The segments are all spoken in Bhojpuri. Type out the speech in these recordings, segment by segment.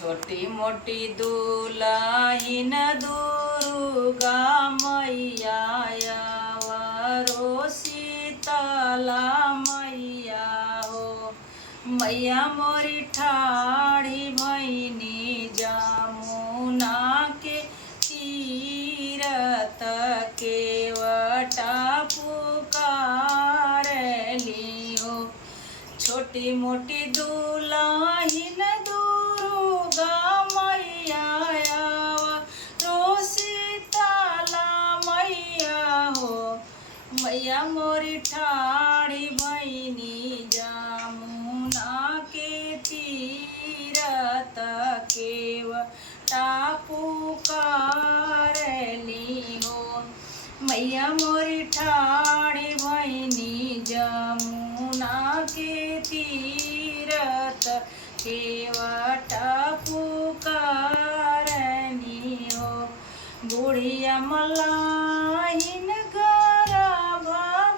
छोटी मोटी दुलाहिन दुर्गा मैया वरो शीतला मैया हो। मैया मोरी ठाड़ी भैनी जमुना के तीरथ केवटा पुकारली हो। छोटी मोटी दुलाहिन दुर्गा मैया रो शीतला मैया हो। मैया मोरी ठाड़ी भैनी जमुना के तीरथ केवटा पुकारली हो। मैया मोरी ठाड़ी भैनी जमुना के तीरथ केवटा पुकारनी हो। बुढ़िया मलाहिन गरभ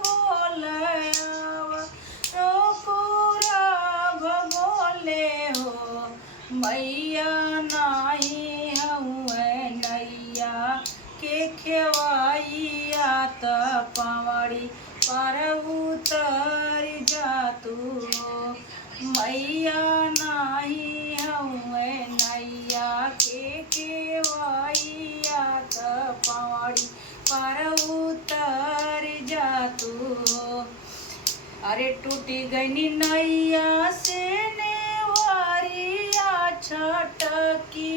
बोलवा रोकुरभ बोले हो। मैया नाही हउए नैया के खेवैया त पवड़ी पर उतर जातू हो। मैया नाही हउए नैया के खेवैया त पवड़ी पर उतर जातू हो। अरे टूटी गई नैया से नेवरिया छटकी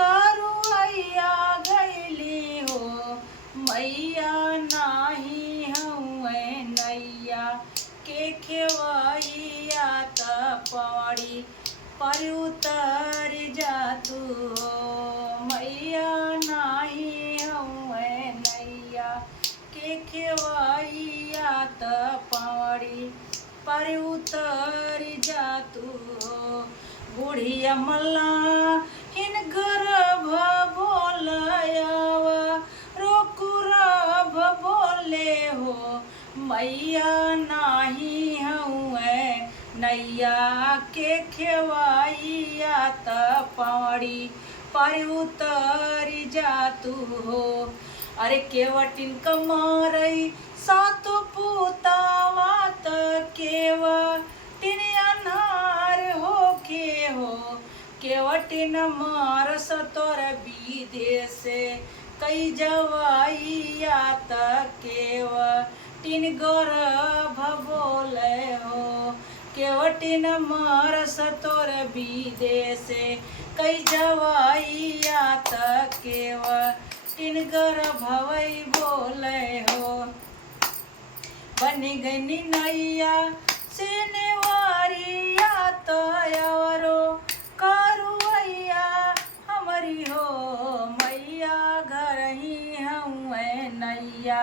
करुआइया गैली हो। मैया नाही हउए नैया के खेवैया त पवड़ी पर उतर जातू हो। मैया नाही हउए नैया के खेवैया त पवड़ी पर उतर जातू हो। बुढ़िया मलाहिन गरभ बोलवा रोकुरभ बोले हो। मैया नाही हउए नैया के खेवैया त पवड़ी पर उतर जातू हो। अरे केवटिन कमरई सातो पुतावा त केवटिन अनार होके हो। केवटिन मारस तोर विदेश कई जवाइया त केवटिन गरभ बोले हो। केवटिन मारस तोर विदेश कई जवाइया त केवटिन गरभवै बोले हो। बनी गई नैया से नेवरिया त अवरो करुआइया हमारी हो। मैया घर ही हउए नैया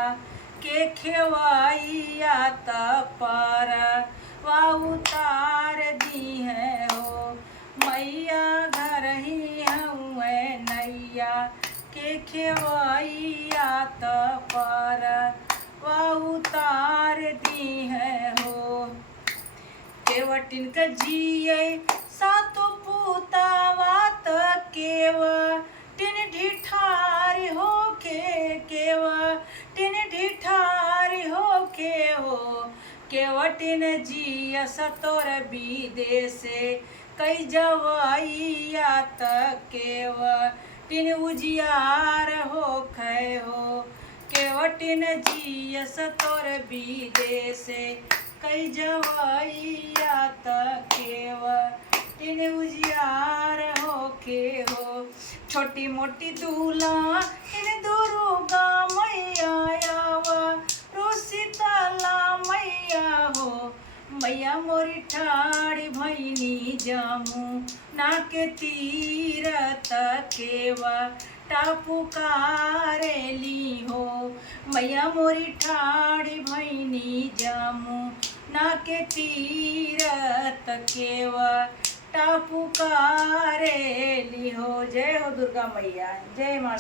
के खेवैया त पर उतार दी है हो। मैया घर ही हउए नैया के खेवैया त पर उतार दी है हो। केवटिन का जिये सातो पुतावा त केवटिन ढिठारी होके केवटिन ढिठारी होके हो। केवटिन जिया सतोर विदेश कई जवाइया त केवटिन उजियार होखे हो। केवटिन जिया सतोर विदेश कई जवाइया त केवटिन उजियार होखे हो। छोटी मोटी दुलाहिन दुर्गा मैया रो शीतला मैया हो। मैया मोरी ठाड़ी भैनी जमुना के तीरथ केवटा पुकारली हो। मैया मोरी ठाड़ी भैनी जमुना के तीरथ केवटा पुकारली हो। जय हो दुर्गा मैया, जय माँ।